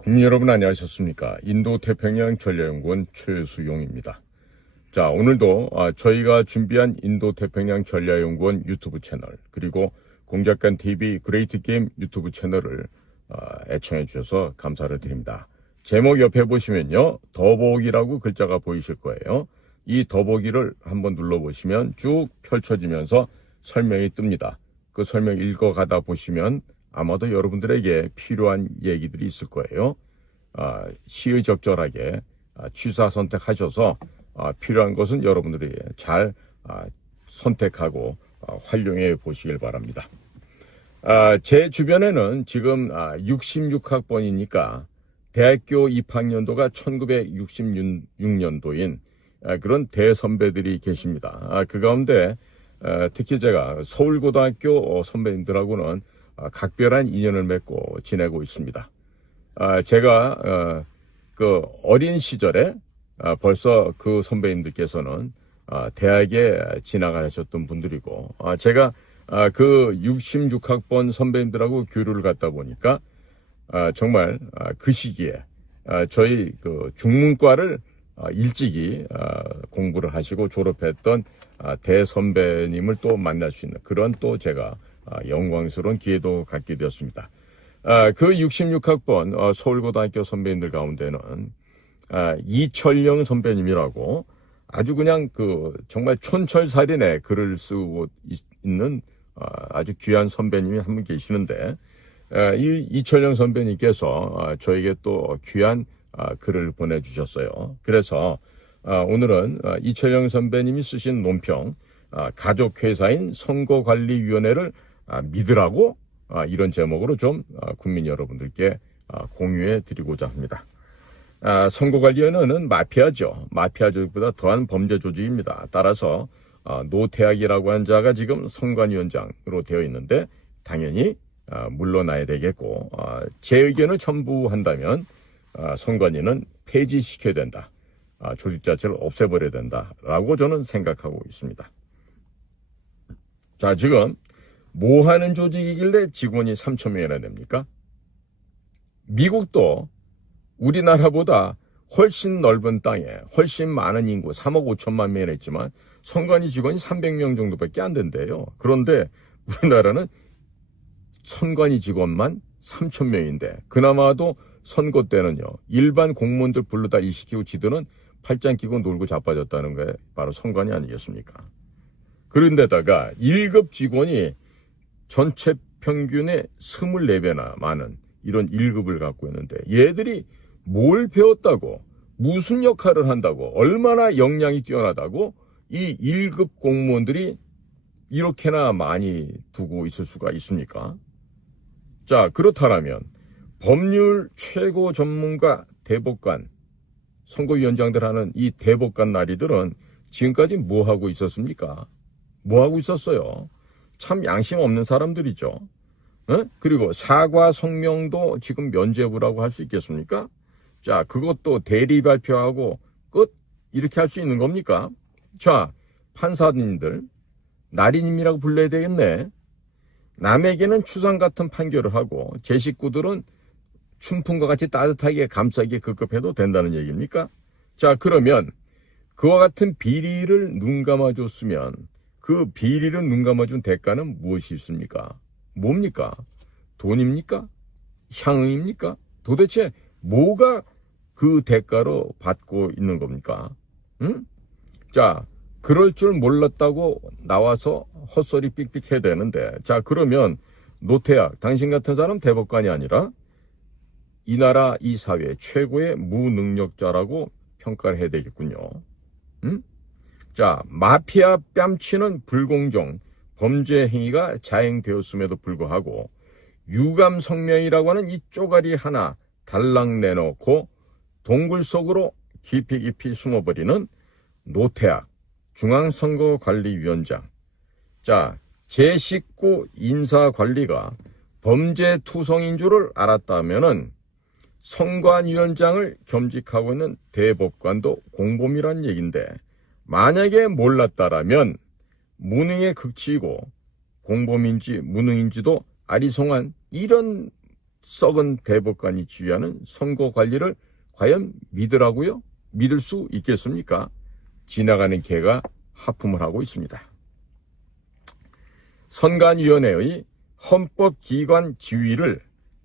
국민 여러분 안녕하셨습니까? 인도태평양 전략연구원 최수용입니다. 자, 오늘도 저희가 준비한 인도태평양 전략연구원 유튜브 채널 그리고 공작간TV 그레이트 게임 유튜브 채널을 애청해 주셔서 감사를 드립니다. 제목 옆에 보시면요, 더보기라고 글자가 보이실 거예요. 이 더보기를 한번 눌러보시면 쭉 펼쳐지면서 설명이 뜹니다. 그 설명 읽어가다 보시면 아마도 여러분들에게 필요한 얘기들이 있을 거예요. 시의적절하게 취사 선택하셔서 필요한 것은 여러분들이 잘 선택하고 활용해 보시길 바랍니다. 제 주변에는 지금 66학번이니까 대학교 입학년도가 1966년도인 그런 대선배들이 계십니다. 그 가운데 특히 제가 서울고등학교 선배님들하고는 각별한 인연을 맺고 지내고 있습니다. 제가 그 어린 시절에 벌써 그 선배님들께서는 대학에 진학하셨던 분들이고, 제가 그 66학번 선배님들하고 교류를 갖다 보니까 정말 그 시기에 저희 그 중문과를 일찍이 공부를 하시고 졸업했던 대선배님을 또 만날 수 있는 그런 또 제가 영광스러운 기회도 갖게 되었습니다. 그 66학번 서울고등학교 선배님들 가운데는 이철영 선배님이라고 아주 그냥 그 정말 촌철살인의 글을 쓰고 있는 아주 귀한 선배님이 한 분 계시는데, 이 이철영 선배님께서 저에게 또 귀한 글을 보내주셨어요. 그래서 오늘은 이철영 선배님이 쓰신 논평, 가족회사인 선거관리위원회를 믿으라고 이런 제목으로 좀 국민 여러분들께 공유해 드리고자 합니다. 선거관리위원회는 마피아죠. 마피아 조직보다 더한 범죄 조직입니다. 따라서 노태악이라고 하는 자가 지금 선관위원장으로 되어 있는데 당연히 물러나야 되겠고, 제 의견을 첨부한다면 선관위는 폐지시켜야 된다. 조직 자체를 없애버려야 된다라고 저는 생각하고 있습니다. 자, 지금 뭐 하는 조직이길래 직원이 3,000명이나 됩니까? 미국도 우리나라보다 훨씬 넓은 땅에 훨씬 많은 인구 3억 5천만 명이나 있지만 선관위 직원이 300명 정도밖에 안 된대요. 그런데 우리나라는 선관위 직원만 3,000명인데 그나마도 선거 때는요, 일반 공무원들 불러다 일시키고 지들은 팔짱 끼고 놀고 자빠졌다는 게 바로 선관위 아니겠습니까? 그런데다가 1급 직원이 전체 평균의 24배나 많은 이런 1급을 갖고 있는데 얘들이 뭘 배웠다고, 무슨 역할을 한다고, 얼마나 역량이 뛰어나다고 이 1급 공무원들이 이렇게나 많이 두고 있을 수가 있습니까? 자, 그렇다면 법률 최고 전문가 대법관, 선거위원장들 하는 이 대법관 나리들은 지금까지 뭐 하고 있었습니까? 뭐 하고 있었어요? 참 양심 없는 사람들이죠. 그리고 사과 성명도 지금 면죄부라고 할 수 있겠습니까? 자, 그것도 대리 발표하고 끝? 이렇게 할 수 있는 겁니까? 자, 판사님들, 나리님이라고 불러야 되겠네. 남에게는 추상 같은 판결을 하고 제 식구들은 춘풍과 같이 따뜻하게 감싸게 급급해도 된다는 얘기입니까? 자, 그러면 그와 같은 비리를 눈감아줬으면 그 비리를 눈감아준 대가는 무엇이 있습니까? 뭡니까? 돈입니까? 향응입니까? 도대체 뭐가 그 대가로 받고 있는 겁니까? 응? 자, 그럴 줄 몰랐다고 나와서 헛소리 삑삑 해야 되는데, 자, 그러면 노태악, 당신 같은 사람 대법관이 아니라 이 나라 이 사회 최고의 무능력자라고 평가를 해야 되겠군요. 응? 자, 마피아 뺨치는 불공정 범죄 행위가 자행되었음에도 불구하고 유감 성명이라고 하는 이 쪼가리 하나 달랑 내놓고 동굴 속으로 깊이 깊이 숨어버리는 노태악 중앙선거관리위원장. 자, 제19 인사관리가 범죄투성인 줄을 알았다면은 선관위원장을 겸직하고 있는 대법관도 공범이란 얘기인데, 만약에 몰랐다라면 무능에 그치고 공범인지 무능인지도 아리송한 이런 썩은 대법관이 지휘하는 선거 관리를 과연 믿으라고요? 믿을 수 있겠습니까? 지나가는 개가 하품을 하고 있습니다. 선관위원회의 헌법기관 지위를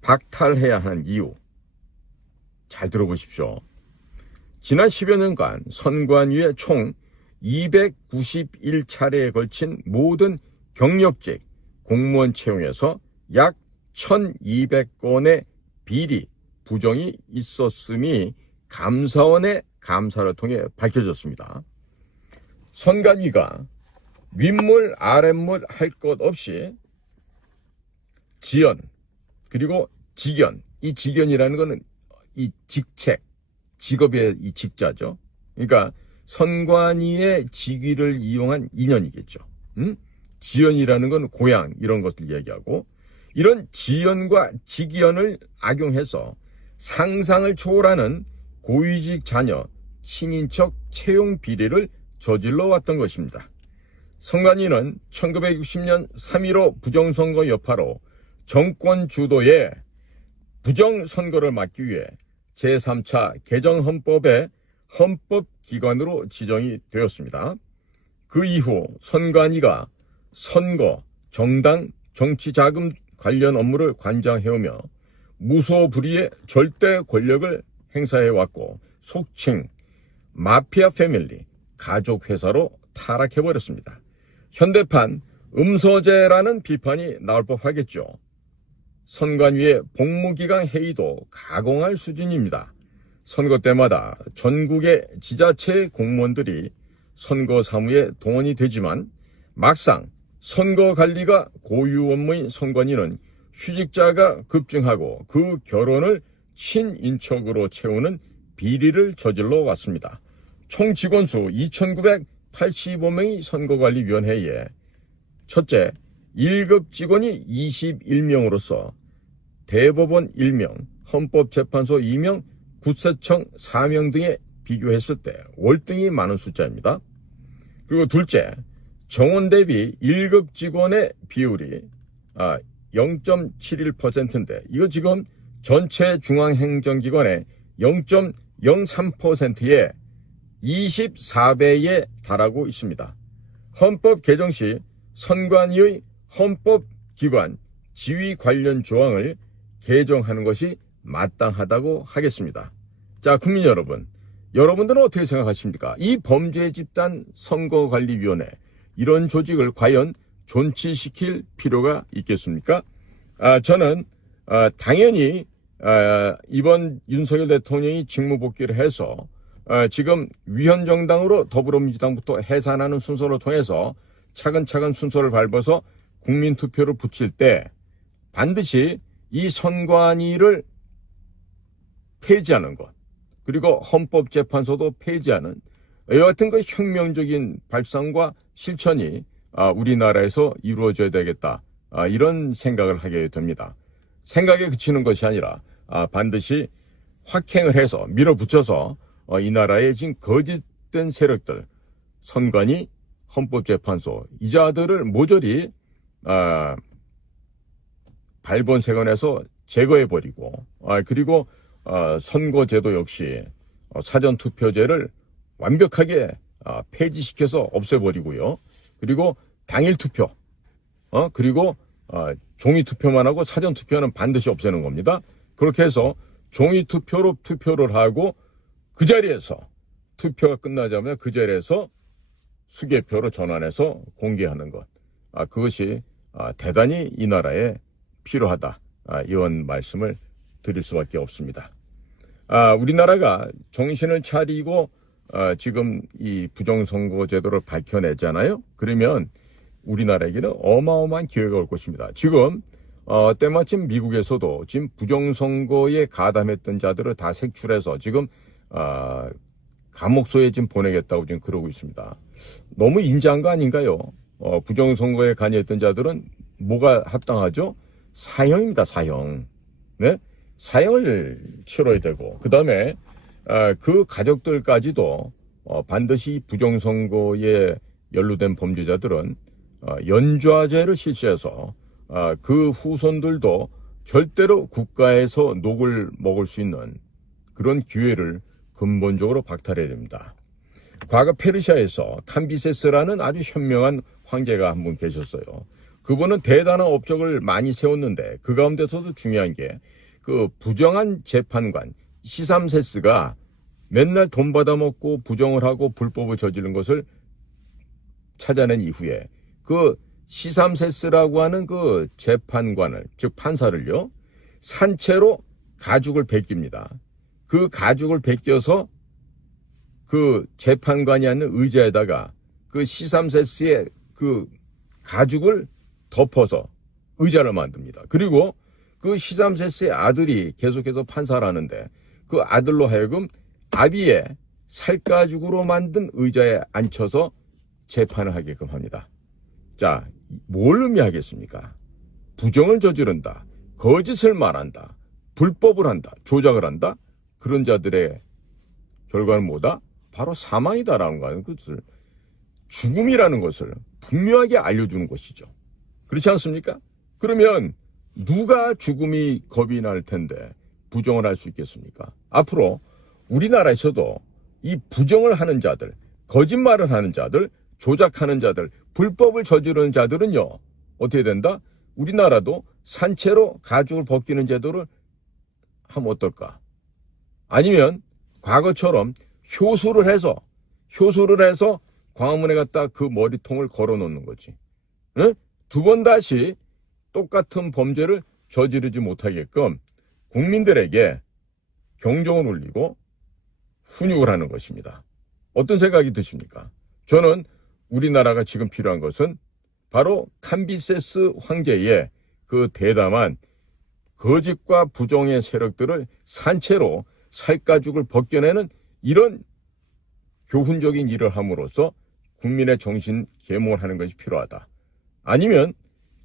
박탈해야 하는 이유. 잘 들어보십시오. 지난 10여 년간 선관위의 총 291차례에 걸친 모든 경력직 공무원 채용에서 약 1200건의 비리, 부정이 있었음이 감사원의 감사를 통해 밝혀졌습니다. 선관위가 윗물 아랫물 할 것 없이 지연 그리고 직연, 이 직연이라는 것은 이 직책, 직업의 이 직자죠. 그러니까 선관위의 직위를 이용한 인연이겠죠. 지연이라는 건 고향 이런 것들 얘기하고, 이런 지연과 직연을 악용해서 상상을 초월하는 고위직 자녀 친인척 채용 비리를 저질러 왔던 것입니다. 선관위는 1960년 3.15 부정선거 여파로 정권 주도의 부정선거를 막기 위해 제3차 개정헌법의 헌법기관으로 지정이 되었습니다. 그 이후 선관위가 선거, 정당, 정치자금 관련 업무를 관장해오며 무소불위의 절대 권력을 행사해왔고, 속칭 마피아 패밀리, 가족회사로 타락해버렸습니다. 현대판 음서제라는 비판이 나올 법하겠죠. 선관위의 복무기간 회의도 가공할 수준입니다. 선거 때마다 전국의 지자체 공무원들이 선거 사무에 동원이 되지만 막상 선거 관리가 고유 업무인 선관위는 휴직자가 급증하고 그 결혼을 친인척으로 채우는 비리를 저질러 왔습니다. 총 직원수 2,985명의 선거관리위원회에 첫째, 1급 직원이 21명으로서 대법원 1명, 헌법재판소 2명, 국세청 4명 등에 비교했을 때 월등히 많은 숫자입니다. 그리고 둘째, 정원 대비 1급 직원의 비율이 0.71%인데 이거 지금 전체 중앙행정기관의 0.03%의 24배에 달하고 있습니다. 헌법 개정 시 선관위의 헌법기관 지위 관련 조항을 개정하는 것이 마땅하다고 하겠습니다. 자, 국민 여러분, 여러분들은 어떻게 생각하십니까? 이 범죄 집단 선거관리위원회, 이런 조직을 과연 존치시킬 필요가 있겠습니까? 저는 당연히 이번 윤석열 대통령이 직무복귀를 해서 지금 위헌정당으로 더불어민주당부터 해산하는 순서를 통해서 차근차근 순서를 밟아서 국민투표를 붙일 때 반드시 이 선관위를 폐지하는 것, 그리고 헌법재판소도 폐지하는 여하튼 그 혁명적인 발상과 실천이 우리나라에서 이루어져야 되겠다, 이런 생각을 하게 됩니다. 생각에 그치는 것이 아니라 반드시 확행을 해서 밀어붙여서 이 나라의 지금 거짓된 세력들, 선관위, 헌법재판소, 이 자들을 모조리 발본색원에서 제거해버리고, 그리고 선거제도 역시 사전투표제를 완벽하게 폐지시켜서 없애버리고요. 그리고 당일투표, 그리고 종이투표만 하고 사전투표는 반드시 없애는 겁니다. 그렇게 해서 종이투표로 투표를 하고 그 자리에서 투표가 끝나자마자 그 자리에서 수개표로 전환해서 공개하는 것, 그것이 대단히 이 나라에 필요하다, 이런 말씀을 드릴 수밖에 없습니다. 우리나라가 정신을 차리고 지금 이 부정선거제도를 밝혀내잖아요. 그러면 우리나라에게는 어마어마한 기회가 올 것입니다. 지금 때마침 미국에서도 지금 부정선거에 가담했던 자들을 다 색출해서 지금 감옥소에 지금 보내겠다고 지금 그러고 있습니다. 너무 인자한 거 아닌가요? 부정선거에 관여했던 자들은 뭐가 합당하죠? 사형입니다, 사형. 네? 사형을 치러야 되고, 그 다음에 그 가족들까지도 반드시 부정선거에 연루된 범죄자들은 연좌제를 실시해서 그 후손들도 절대로 국가에서 녹을 먹을 수 있는 그런 기회를 근본적으로 박탈해야 됩니다. 과거 페르시아에서 캄비세스라는 아주 현명한 황제가 한 분 계셨어요. 그분은 대단한 업적을 많이 세웠는데 그 가운데서도 중요한 게 그 부정한 재판관 시삼세스가 맨날 돈 받아먹고 부정을 하고 불법을 저지른 것을 찾아낸 이후에 그 시삼세스라고 하는 그 재판관을, 즉 판사를요, 산채로 가죽을 벗깁니다. 그 가죽을 벗겨서 그 재판관이 앉는 의자에다가 그 시삼세스의 그 가죽을 덮어서 의자를 만듭니다. 그리고 그 시삼세스의 아들이 계속해서 판사를 하는데 그 아들로 하여금 아비의 살가죽으로 만든 의자에 앉혀서 재판을 하게끔 합니다. 자, 뭘 의미하겠습니까? 부정을 저지른다, 거짓을 말한다, 불법을 한다, 조작을 한다. 그런 자들의 결과는 뭐다? 바로 사망이다라는 거예요. 그것을 죽음이라는 것을 분명하게 알려주는 것이죠. 그렇지 않습니까? 그러면 누가 죽음이 겁이 날 텐데 부정을 할 수 있겠습니까? 앞으로 우리나라에서도 이 부정을 하는 자들, 거짓말을 하는 자들, 조작하는 자들, 불법을 저지르는 자들은요, 어떻게 된다? 우리나라도 산채로 가죽을 벗기는 제도를 하면 어떨까? 아니면 과거처럼 효수를 해서 광화문에 갖다 그 머리통을 걸어 놓는 거지. 응? 두 번 다시 똑같은 범죄를 저지르지 못하게끔 국민들에게 경종을 울리고 훈육을 하는 것입니다. 어떤 생각이 드십니까? 저는 우리나라가 지금 필요한 것은 바로 캄비세스 황제의 그 대담한 거짓과 부정의 세력들을 산채로 살가죽을 벗겨내는 이런 교훈적인 일을 함으로써 국민의 정신 계몽을 하는 것이 필요하다. 아니면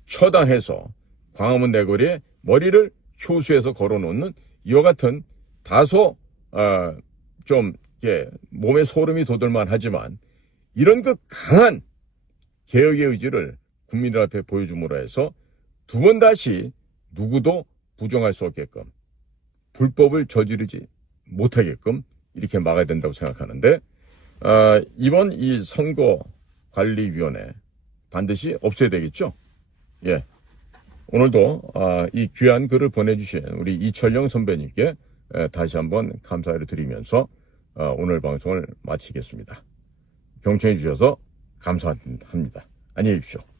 처단해서 광화문 내거리에 머리를 효수해서 걸어놓는 이와 같은 다소 좀 몸에 소름이 돋을만 하지만 이런 그 강한 개혁의 의지를 국민들 앞에 보여줌으로 해서 두 번 다시 누구도 부정할 수 없게끔 불법을 저지르지 못하게끔 이렇게 막아야 된다고 생각하는데, 이번 이 선거관리위원회 반드시 없애야 되겠죠? 예. 오늘도 이 귀한 글을 보내주신 우리 이철영 선배님께 다시 한번 감사를 드리면서 오늘 방송을 마치겠습니다. 경청해 주셔서 감사합니다. 안녕히 계십시오.